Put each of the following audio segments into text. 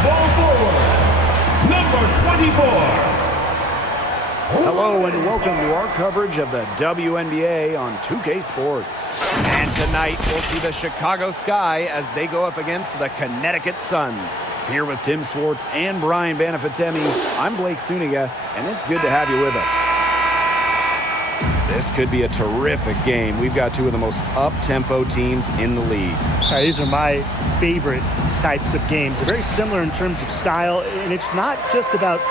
Small forward, number 24. Hello and welcome to our coverage of the WNBA on 2K Sports. And tonight we'll see the Chicago Sky as they go up against the Connecticut Sun. Here with Tim Swartz and Brian Banafitemi, I'm Blake Suniga, and it's good to have you with us. This could be a terrific game. We've got two of the most up-tempo teams in the league. These are my favorite types of games. They're very similar in terms of style, and it's not just about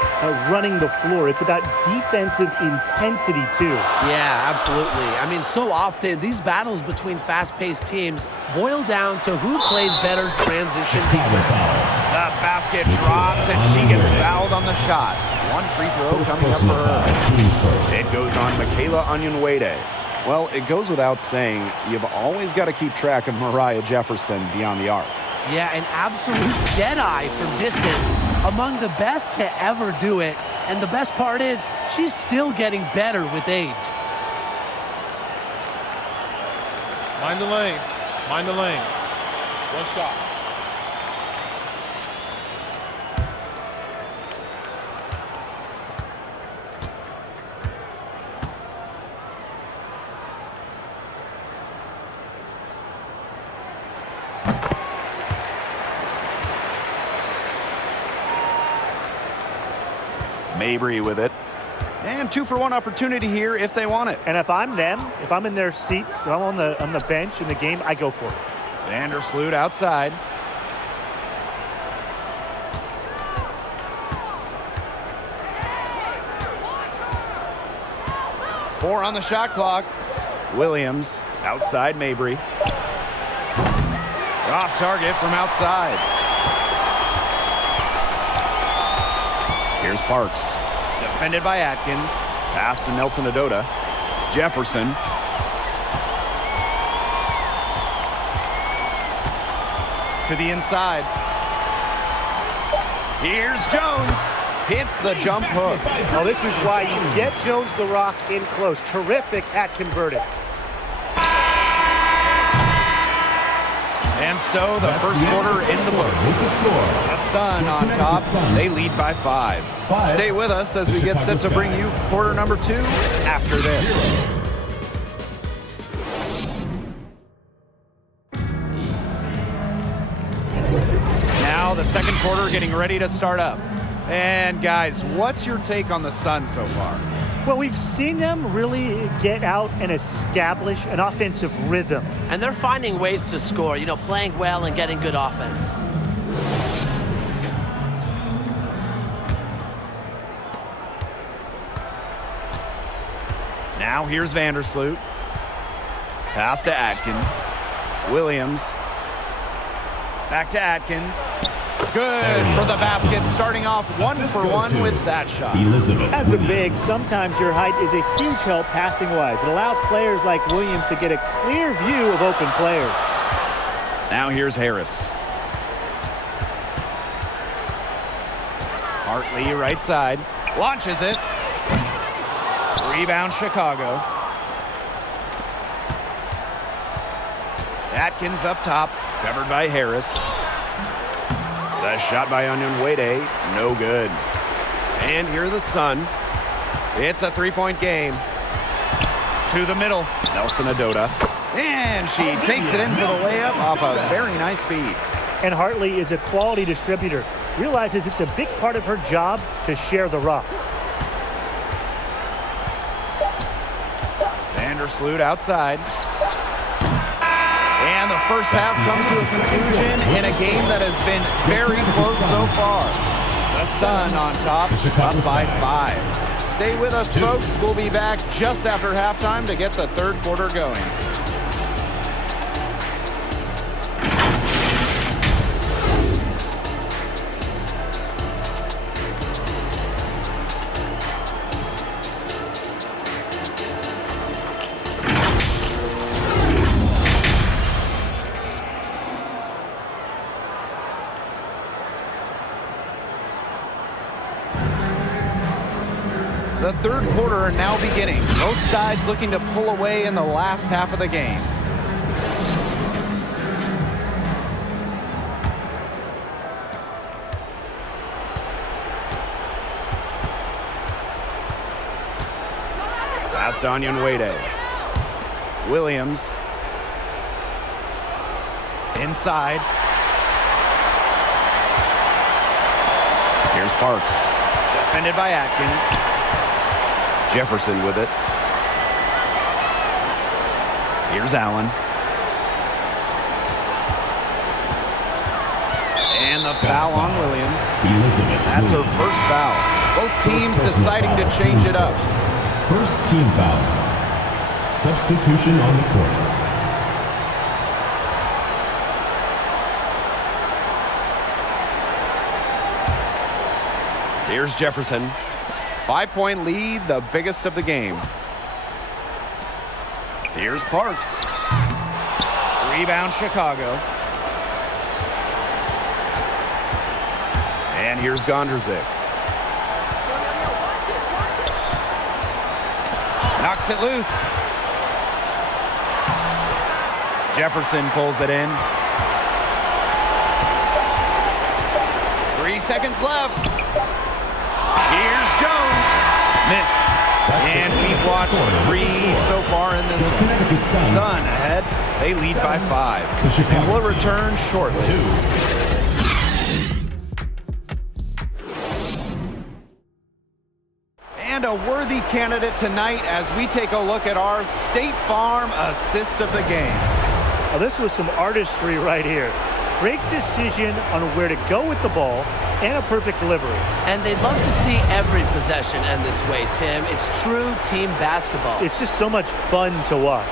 running the floor. It's about defensive intensity, too. Yeah, absolutely. I mean, so often these battles between fast-paced teams boil down to who plays better transition defense. The basket drops, and she gets fouled on the shot. One free throw coming up for her. It goes on Michaela Onyenwere. Well, it goes without saying, you've always got to keep track of Mariah Jefferson beyond the arc. Yeah, an absolute dead-eye from distance. Among the best to ever do it. And the best part is, she's still getting better with age. Mind the lanes. Mind the lanes. One shot. Mabry with it. And 2-for-1 opportunity here if they want it. And if I'm them, if I'm in their seats, if I'm on the bench in the game, I go for it. Vandersloot outside. Four on the shot clock. Williams outside Mabry. Off target from outside. Here's Parks. Defended by Atkins. Pass to Nelson Adota. Jefferson. To the inside. Here's Jones. Hits the jump hook. Oh, this is why you get Jones the Rock in close. Terrific at converting. And so the first quarter in the books. The Sun on top. They lead by 5. Stay with us as we get set to bring you quarter number 2 after this. Now the second quarter getting ready to start up. And guys, what's your take on the Sun so far? Well, we've seen them really get out and establish an offensive rhythm. And they're finding ways to score, you know, playing well and getting good offense. Now here's Vandersloot. Pass to Atkins. Williams. Back to Atkins. Good for the basket, starting off 1-for-1 with that shot. As a big, sometimes your height is a huge help passing-wise. It allows players like Williams to get a clear view of open players. Now here's Harris. Hartley right side. Launches it. Rebound Chicago. Atkins up top. Covered by Harris. The shot by Onyenwere, no good. And here the Sun. It's a three-point game. To the middle. Nelson Adota. And she takes it in for the layup off a very nice feed. And Hartley is a quality distributor. Realizes it's a big part of her job to share the rock. Vandersloot outside. And the first half comes to a conclusion in a game that has been very close so far. The Sun on top, up by 5. Stay with us, folks. We'll be back just after halftime to get the third quarter going. The third quarter now beginning. Both sides looking to pull away in the last half of the game. Pass to Onyenwere. Williams. Inside. Here's Parks. Defended by Atkins. Jefferson with it. Here's Allen. And the foul on Williams. That's her first foul. Both teams deciding to change it up. First team foul. Substitution on the court. Here's Jefferson. 5-point lead, the biggest of the game. Here's Parks. Rebound, Chicago. And here's Gondrzic. Knocks it loose. Jefferson pulls it in. 3 seconds left. Here's Jones. Missed. And we've watched 3 so far in this one. Connecticut Sun ahead. They lead by 5. And we'll return shortly. And a worthy candidate tonight as we take a look at our State Farm assist of the game. Well, this was some artistry right here. Great decision on where to go with the ball and a perfect delivery. And they'd love to see every possession end this way, Tim. It's true team basketball. It's just so much fun to watch.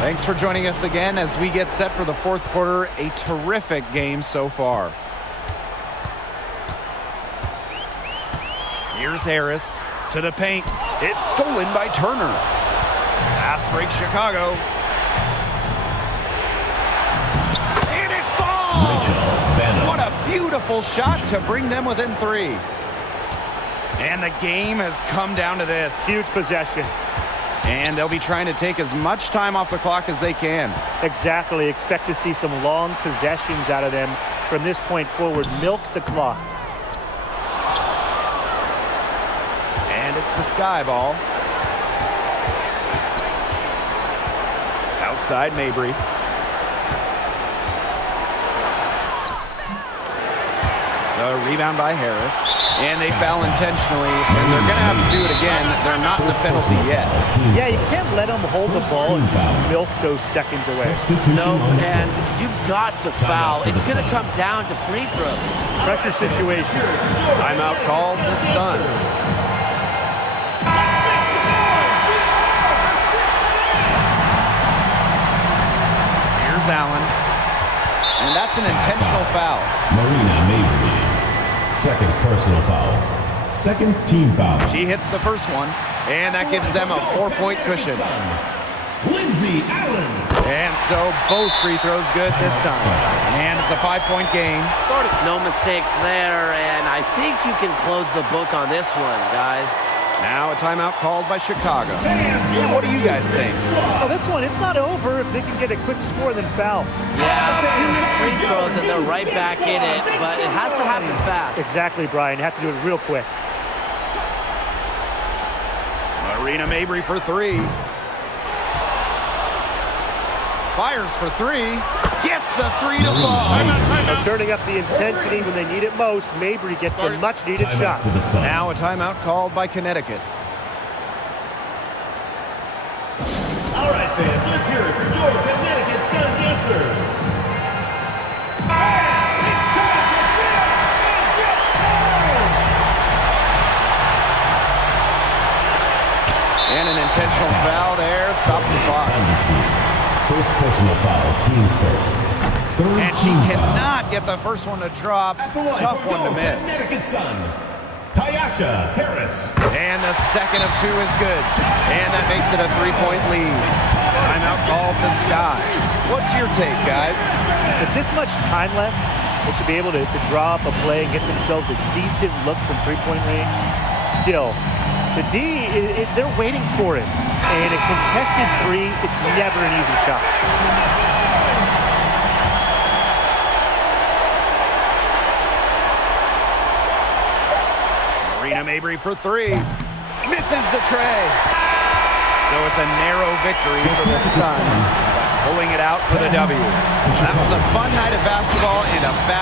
Thanks for joining us again as we get set for the fourth quarter. A terrific game so far. Here's Harris to the paint. It's stolen by Turner. Pass break Chicago. And it falls! What a beautiful shot to bring them within 3. And the game has come down to this. Huge possession. And they'll be trying to take as much time off the clock as they can. Exactly. Expect to see some long possessions out of them from this point forward. Milk the clock. And it's the sky ball. Outside Mabry. The rebound by Harris. And they foul intentionally, and they're going to have to do it again. They're not in the penalty yet. Yeah, you can't let them hold the ball and just milk those seconds away. No, and you've got to foul. It's going to come down to free throws. Pressure situation. Timeout called the Sun. Here's Allen. And that's an intentional foul. Marina Mabry. Second personal foul. Second team foul. She hits the first one, and that gives them a 4-point cushion. Lindsay Allen. And so both free throws good this time. And it's a 5-point game. No mistakes there, and I think you can close the book on this one, guys. Now a timeout called by Chicago. What do you guys think? Oh, this one, it's not over if they can get a quick score then foul. Yeah, a few missed free throws and they're right back in it, but it has to happen fast. Exactly, Brian. You have to do it real quick. Marina Mabry for 3. Fires for 3. Gets the 3 to fall. They're turning up the intensity when they need it most. Mabry gets the much-needed shot. Now a timeout called by Connecticut. All right, fans, let's hear it for your Connecticut Sun dancers. It's time to get home! And an intentional foul there. Stops the clock. First personal foul, teams first. Third And she team cannot get the first one to drop. Tough one to miss. Connecticut Sun. Tyasha Harris. And the second of 2 is good. And that makes it a 3-point lead. Timeout called the Sky. What's your take, guys? With this much time left, they should be able to draw up a play and get themselves a decent look from three-point range. Still, the D, they're waiting for it. And a contested 3, it's never an easy shot. Mabry for three. Misses the tray. So it's a narrow victory for the Sun, pulling it out for the W. That was a fun night of basketball and a fabulous